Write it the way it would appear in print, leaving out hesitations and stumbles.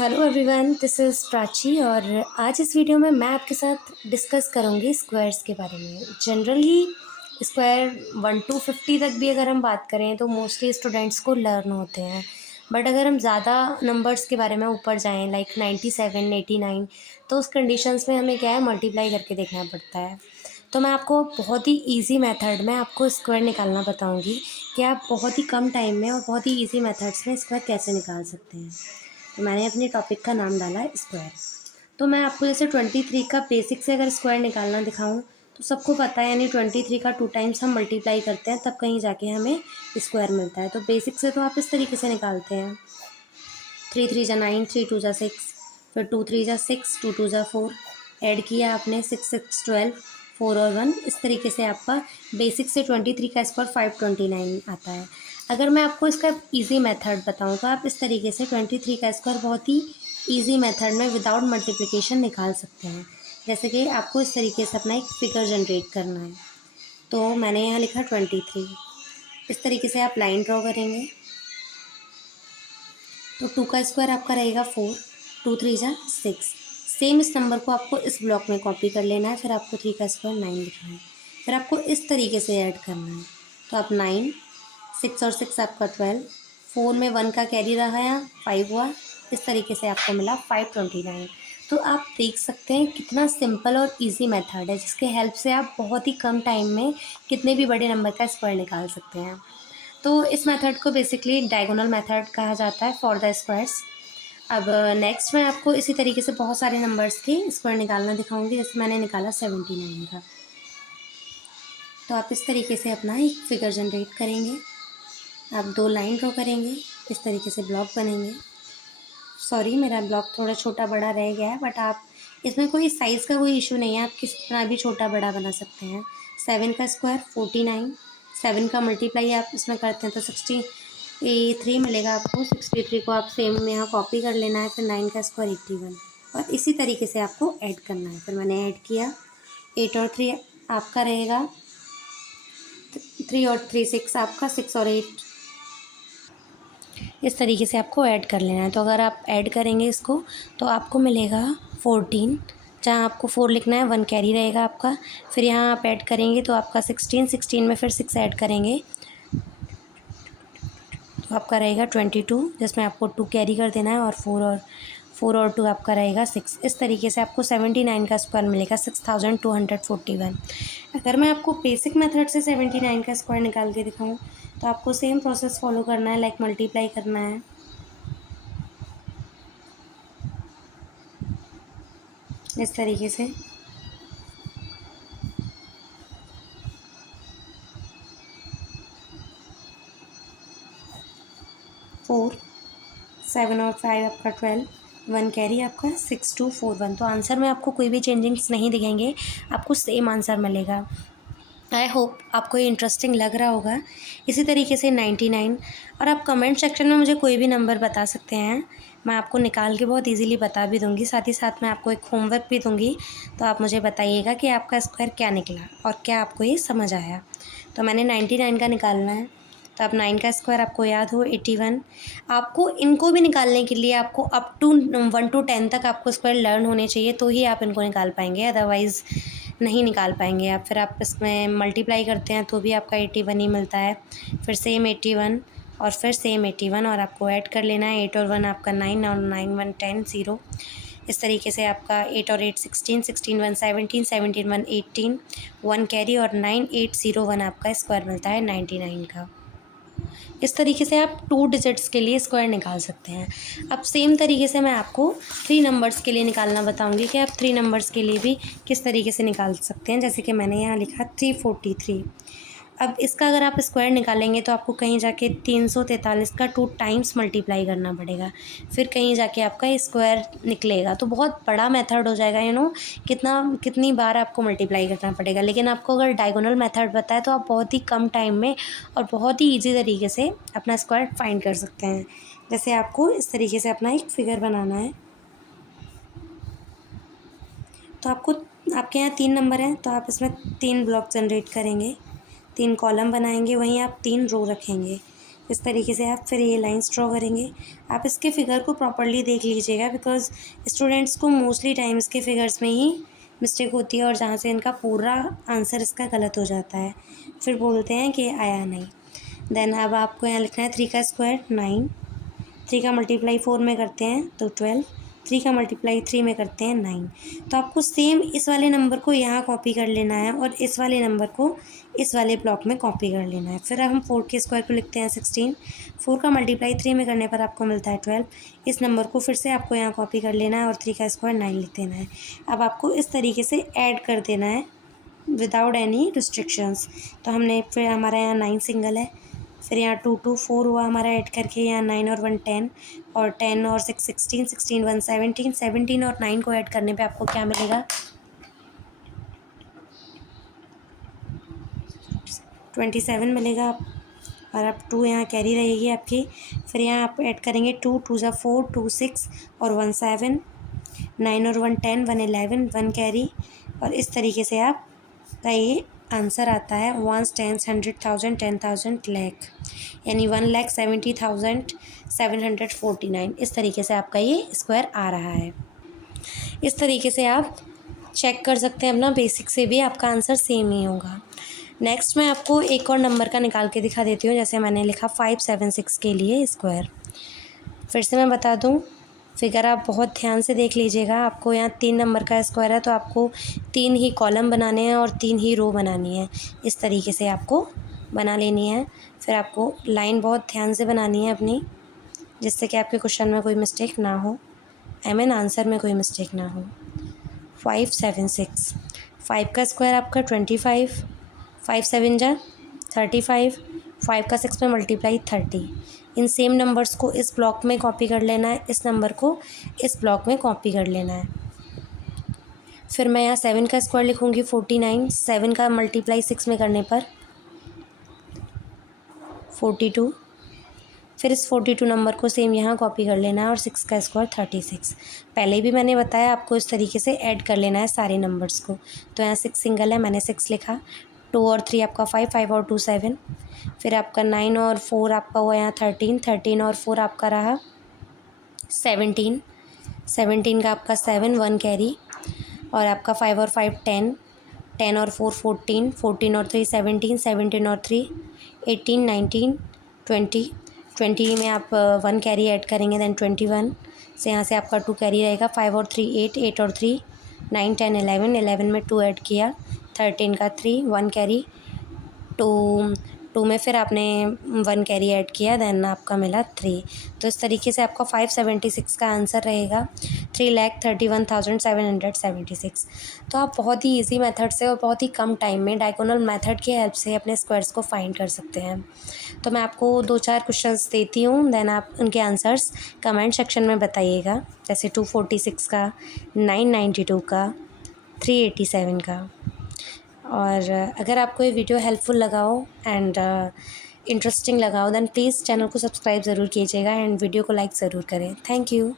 Hello everyone, this is Prachi और आज इस वीडियो में मैं आपके साथ डिस्कस करूँगी स्क्वायर्स के बारे में। जनरली स्क्वायर 1 to 50 तक भी अगर हम बात करें तो मोस्टली स्टूडेंट्स को लर्न होते हैं। बट अगर हम ज़्यादा नंबर्स के बारे में ऊपर जाएं लाइक 97, 89, तो उस कंडीशंस में हमें क्या है मल्टीप्लाई करके देखना पड़ता है। तो मैं आपको बहुत ही ईजी मेथड में आपको स्क्वायर निकालना बताऊँगी कि आप बहुत ही कम टाइम में और बहुत ही ईजी मेथड्स में स्क्वायर कैसे निकाल सकते हैं। तो मैंने अपने टॉपिक का नाम डाला है स्क्वायर। तो मैं आपको जैसे 23 का बेसिक से अगर स्क्वायर निकालना दिखाऊं तो सबको पता है, यानी 23 का 2 टाइम्स हम मल्टीप्लाई करते हैं तब कहीं जाके हमें स्क्वायर मिलता है। तो बेसिक से तो आप इस तरीके से निकालते हैं, 3 3 जा 9, 3 2 जा 6, फिर 2 3 जा 6, 2 2 जा 4, ऐड किया आपने 6 6 12, 4 और 1। इस तरीके से आपका बेसिक से 23 का स्क्वायर 529 आता है। अगर मैं आपको इसका इजी मेथड बताऊं तो आप इस तरीके से 23 का स्क्वायर बहुत ही इजी मेथड में विदाउट मल्टीप्लिकेशन निकाल सकते हैं। जैसे कि आपको इस तरीके से अपना एक फिगर जनरेट करना है। तो मैंने यहाँ लिखा 23। इस तरीके से आप लाइन ड्रॉ करेंगे तो 2 का स्क्वायर आपका रहेगा 4, 2 3 जा 6। सेम इस नंबर को आपको इस ब्लॉक में कॉपी कर लेना है। फिर आपको 3 का स्क्वायर 9 लिखना है। फिर आपको इस तरीके से ऐड करना है। तो आप 9, 6 और 6 आपका 12, 4 में 1 का कैरी रहा है 5 हुआ। इस तरीके से आपको मिला 529। तो आप देख सकते हैं कितना सिंपल और इजी मेथड है जिसके हेल्प से आप बहुत ही कम टाइम में कितने भी बड़े नंबर का स्क्वायर निकाल सकते हैं। तो इस मेथड को बेसिकली डायगोनल मेथड कहा जाता है फॉर द स्क्वायर्स। अब नेक्स्ट मैं आपको इसी तरीके से बहुत सारे नंबर्स के स्क्वायर निकालना दिखाऊंगी। जैसे मैंने निकाला 79 का। तो आप इस तरीके से अपना एक फिगर जनरेट करेंगे। आप 2 लाइन ड्रॉ करेंगे, इस तरीके से ब्लॉक बनेंगे। सॉरी, मेरा ब्लॉक थोड़ा छोटा बड़ा रह गया है, बट आप इसमें कोई साइज़ का कोई इशू नहीं है, आप कितना भी छोटा बड़ा बना सकते हैं। 7 का स्क्वायर 49, 7 का मल्टीप्लाई आप इसमें करते हैं तो 63 मिलेगा आपको। 63 को आप सेम यहाँ कॉपी कर लेना है। फिर 9 का स्क्वायर 81 और इसी तरीके से आपको ऐड करना है। फिर मैंने ऐड किया 8 और 3 आपका रहेगा 3 और 3 6 आपका 6 और 8। इस तरीके से आपको ऐड कर लेना है। तो अगर आप ऐड करेंगे इसको तो आपको मिलेगा 14। जहाँ आपको 4 लिखना है 1 कैरी रहेगा आपका। फिर यहाँ आप ऐड करेंगे तो आपका 16, 16 में फिर 6 ऐड करेंगे तो आपका रहेगा 22, जिसमें आपको 2 कैरी कर देना है और 4 और 2 आपका रहेगा 6। इस तरीके से आपको 79 का स्क्वायर मिलेगा 6241। अगर मैं आपको बेसिक मेथड से 79 का स्क्वायर निकाल के दिखाऊं तो आपको सेम प्रोसेस फॉलो करना है, लाइक मल्टीप्लाई करना है। इस तरीके से 4, 7 और 5 आपका 12, 1 कैरी आपका 6241। तो आंसर में आपको कोई भी चेंजिंग्स नहीं दिखेंगे, आपको सेम आंसर मिलेगा। आई होप आपको ये इंटरेस्टिंग लग रहा होगा। इसी तरीके से 99। और आप कमेंट सेक्शन में मुझे कोई भी नंबर बता सकते हैं, मैं आपको निकाल के बहुत इजीली बता भी दूंगी। साथ ही साथ मैं आपको एक होमवर्क भी दूंगी, तो आप मुझे बताइएगा कि आपका स्क्वायर क्या निकला और क्या आपको ये समझ आया। तो मैंने 99 का निकालना है। तो आप 9 का स्क्वायर आपको याद हो 81। आपको इनको भी निकालने के लिए आपको अप टू 1 to 10 तक आपको स्क्वायर लर्न होने चाहिए, तो ही आप इनको निकाल पाएंगे, अदरवाइज़ नहीं निकाल पाएंगे आप। फिर आप इसमें मल्टीप्लाई करते हैं तो भी आपका 81 ही मिलता है। फिर सेम 81 और फिर सेम 81 और आपको ऐड कर लेना है 8 और 1 आपका 9 और 9 1 10 0। इस तरीके से आपका 8 और 8 16, 16 1 17, 17 1 18, 1 कैरी और 9801 आपका स्क्वायर मिलता है 99 का। इस तरीके से आप 2 डिजिट्स के लिए स्क्वायर निकाल सकते हैं। अब सेम तरीके से मैं आपको 3 नंबर्स के लिए निकालना बताऊंगी कि आप 3 नंबर्स के लिए भी किस तरीके से निकाल सकते हैं। जैसे कि मैंने यहाँ लिखा 343। अब इसका अगर आप स्क्वायर निकालेंगे तो आपको कहीं जाके 343 का 2 टाइम्स मल्टीप्लाई करना पड़ेगा, फिर कहीं जाके आपका स्क्वायर निकलेगा। तो बहुत बड़ा मेथड हो जाएगा, कितनी बार आपको मल्टीप्लाई करना पड़ेगा। लेकिन आपको अगर डायगोनल मेथड पता है तो आप बहुत ही कम टाइम में और बहुत ही ईजी तरीके से अपना स्क्वायर फाइंड कर सकते हैं। जैसे आपको इस तरीके से अपना एक फिगर बनाना है। तो आपके यहाँ 3 नंबर हैं तो आप इसमें 3 ब्लॉक जनरेट करेंगे, 3 कॉलम बनाएंगे, वहीं आप 3 रो रखेंगे। इस तरीके से आप फिर ये लाइन्स ड्रॉ करेंगे। आप इसके फिगर को प्रॉपर्ली देख लीजिएगा, बिकॉज स्टूडेंट्स को मोस्टली टाइम इसके फिगर्स में ही मिस्टेक होती है और जहाँ से इनका पूरा आंसर इसका गलत हो जाता है, फिर बोलते हैं कि आया नहीं। देन अब आपको यहाँ लिखना है 3 का स्क्वायर 9, 3 का मल्टीप्लाई 4 में करते हैं तो 12, 3 का मल्टीप्लाई 3 में करते हैं 9। तो आपको सेम इस वाले नंबर को यहाँ कॉपी कर लेना है और इस वाले नंबर को इस वाले ब्लॉक में कॉपी कर लेना है। फिर अब हम 4 के स्क्वायर को लिखते हैं 16, 4 का मल्टीप्लाई 3 में करने पर आपको मिलता है 12। इस नंबर को फिर से आपको यहाँ कॉपी कर लेना है और 3 का स्क्वायर 9 लिख देना है। अब आपको इस तरीके से ऐड कर देना है विदाउट एनी रिस्ट्रिक्शंस। तो हमने फिर हमारा यहाँ 9 सिंगल है, फिर यहाँ 2 2 4 हुआ हमारा ऐड करके, यहाँ 9 और 1 10 और 10 और 6 16, 16 1 17, 17 और 9 को ऐड करने पे आपको क्या मिलेगा 27 मिलेगा। और अब 2 यहाँ कैरी रहेगी आपकी। फिर यहाँ आप ऐड करेंगे 2 2 ज़ा 4, 2 6 और 1 7, 9 और 1 10, 1 11, 1 कैरी। और इस तरीके से आपका ये आंसर आता है 1 10 100,000 10,000 लाख, यानी 1,70,749। इस तरीके से आपका ये स्क्वायर आ रहा है। इस तरीके से आप चेक कर सकते हैं अपना, बेसिक से भी आपका आंसर सेम ही होगा। नेक्स्ट मैं आपको एक और नंबर का निकाल के दिखा देती हूँ। जैसे मैंने लिखा 576 के लिए स्क्वायर। फिर से मैं बता दूँ, फिगर आप बहुत ध्यान से देख लीजिएगा। आपको यहाँ 3 नंबर का स्क्वायर है तो आपको 3 ही कॉलम बनाने हैं और 3 ही रो बनानी है। इस तरीके से आपको बना लेनी है। फिर आपको लाइन बहुत ध्यान से बनानी है अपनी, जिससे कि आपके क्वेश्चन में कोई मिस्टेक ना हो, आंसर में कोई मिस्टेक ना हो। 576, 5 का स्क्वायर आपका 25, 5 7 जा 35, 5 का 6 में मल्टीप्लाई 30। इन सेम नंबर्स को इस ब्लॉक में कॉपी कर लेना है, इस नंबर को इस ब्लॉक में कॉपी कर लेना है। फिर मैं यहाँ 7 का स्क्वायर लिखूँगी 49, 7 का मल्टीप्लाई 6 में करने पर 42। फिर इस 42 नंबर को सेम यहाँ कॉपी कर लेना है और 6 का स्क्वायर 36। पहले भी मैंने बताया आपको इस तरीके से ऐड कर लेना है सारे नंबर्स को। तो यहाँ 6 सिंगल है, मैंने 6 लिखा, 2 और 3 आपका 5, 5 और 2 7। फिर आपका 9 और 4 आपका हुआ यहाँ 13, 13 और 4 आपका रहा 17, 17 का आपका 7, 1 कैरी। और आपका 5 और 5 10, 10 और 4 14, 14 और 3 17, 17 और 3 18, 19 20, 20 में आप 1 कैरी ऐड करेंगे, देन 21 से यहाँ से आपका 2 कैरी रहेगा, 5 और 3 8, 8 और 3 9 10 11, 11 में 2 ऐड किया, 13 का 3 1 कैरी, 2 में फिर आपने 1 कैरी ऐड किया, देन आपका मिला 3। तो इस तरीके से आपका 576 का आंसर रहेगा 3,31,776। तो आप बहुत ही इजी मेथड से और बहुत ही कम टाइम में डायगोनल मेथड की हेल्प से अपने स्क्वायर्स को फाइंड कर सकते हैं। तो मैं आपको 2-4 क्वेश्चंस देती हूँ, देन आप उनके आंसर्स कमेंट सेक्शन में बताइएगा। जैसे 246 का, 992 का, 387 का। और अगर आपको ये वीडियो हेल्पफुल लगा हो एंड इंटरेस्टिंग लगा हो, देन प्लीज़ चैनल को सब्सक्राइब ज़रूर कीजिएगा एंड वीडियो को लाइक ज़रूर करें। Thank you.